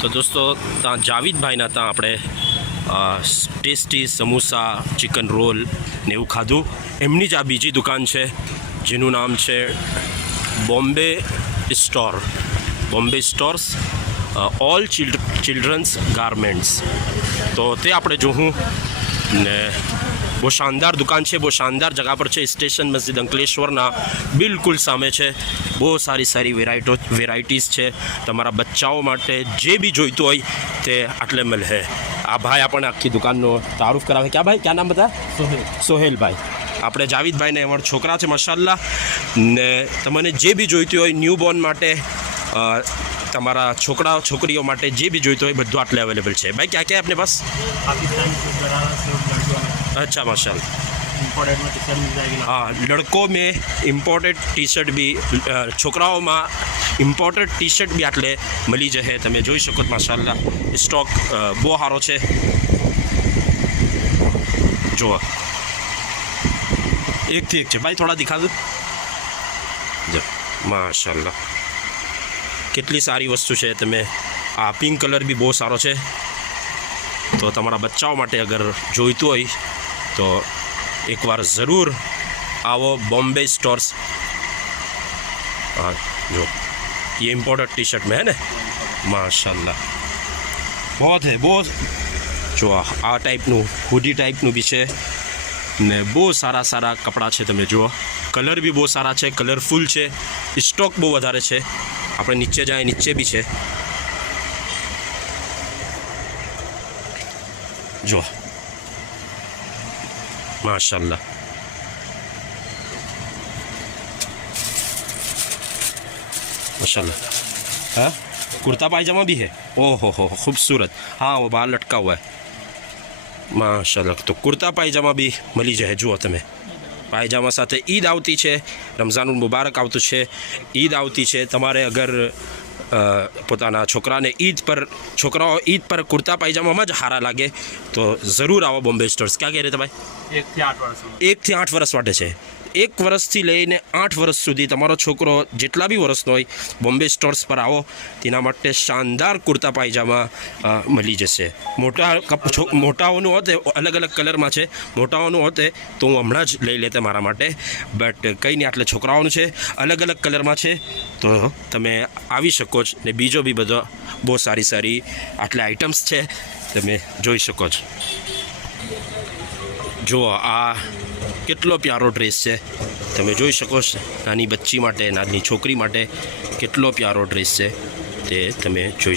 તો દોસ્તો ત્યાં જાવીદભાઈના ત્યાં આપણે ટેસ્ટી સમોસા ચિકન રોલ ને એવું ખાધું. એમની જ આ બીજી દુકાન છે જેનું નામ છે Bombay stores all children's garments. તો તે આપણે જોવું ને બહુ શાનદાર દુકાન છે, બહુ શાનદાર જગા પર છે. સ્ટેશન મસ્જિદ અંકલેશ્વરના બિલકુલ સામે છે. બહુ સારી વેરાયટીઝ છે. તમારા બચ્ચાઓ માટે જે બી જોઈતું હોય તે આટલે મળે. આ ભાઈ આપણને આખી દુકાનનો તારુફ કરાવે. ક્યાં ભાઈ, ક્યાં નામ બતા? સોહેલભાઈ. આપણે જાવીદભાઈને અમારા છોકરા છે માશાલ્લાહ. ને તમને જે બી જોઈતું હોય ન્યૂબોર્ન માટે, તમારા છોકરા છોકરીઓ માટે જે બી જોઈતું હોય બધું આટલે અવેલેબલ છે. ભાઈ ક્યાં ક્યાં આપને પાસ? अच्छा माशाल्लाह. हाँ, लड़कों में इम्पोर्टेड टी शर्ट भी, છોકરાઓમાં ઇમ્પોર્ટેડ ટી શર્ટ બી આટલે મળી જશે. તમે જોઈ શકો માશાલ્લાહ. સ્ટોક બહુ સારો છે. જુઓ એકથી એક છે ભાઈ. થોડા દિખા દો. જો માશાલ્લાહ કેટલી સારી વસ્તુ છે. તમે આ પિંક કલર બી બહુ સારો છે. તો તમારા બચ્ચાઓ માટે અગર જોઈતું હોય તો એકવાર ज़रूर आओ बॉम्बे स्टोर्स. हाँ जो ये इम्पोर्टेड टी शर्ट में है ना माशाल्लाह बहुत है. बहुत जो आ टाइपનું હુડી ટાઈપનું બી છે ને બહુ સારા કપડાં છે. તમે જુઓ કલર બી બહુ સારા છે, કલરફુલ છે. સ્ટોક બહુ વધારે છે. આપણે નીચે જાય, નીચે બી છે. જો माशाल्लाह. माशाल्लाह. हाँ, कुर्ता पायजामा भी है. ओहो हो खूबसूरत. हाँ, वो बाल लटका हुआ है माशाल्लाह. तो कुर्ता पायजामा भी मिली जाए. जुओ તમે પાયજામા સાથે ઈદ આવતી છે, રમઝાનુલ મુબારક આવતું છે, ઈદ આવતી છે. તમારે અગર પોતાના છોકરાઓ ઈદ પર કુર્તા પાયજામામાં જ સારા લાગે તો ઝરૂર આવો બોમ્બે સ્ટોર્સ. ક્યાં કહે રહે ભાઈ? 1 થી 8 વર્ષ માટે છે. 1 વર્ષથી લઈને 8 વર્ષ સુધી તમારો છોકરો જેટલા બી વર્ષનો હોય બોમ્બે સ્ટોર્સ પર આવો. તેના માટે શાનદાર કુર્તા પાયજામા મળી જશે. મોટાઓનું હોતે અલગ અલગ કલરમાં છે. મોટાઓનું હોતે તો હું હમણાં જ લઈ લેતે મારા માટે, બટ કંઈ નહીં, આટલે છોકરાઓનું છે, અલગ અલગ કલરમાં છે. તો તમે આવી શકો છો. ને બીજો બી બધો બહુ સારી આટલે આઇટમ્સ છે, તમે જોઈ શકો છો. જુઓ આ કેટલો પ્યારો ડ્રેસ છે. તમે જોઈ શકો છો. નાની બચ્ચી માટે, નાની છોકરી માટે કેટલો પ્યારો ડ્રેસ છે તે તમે જોઈ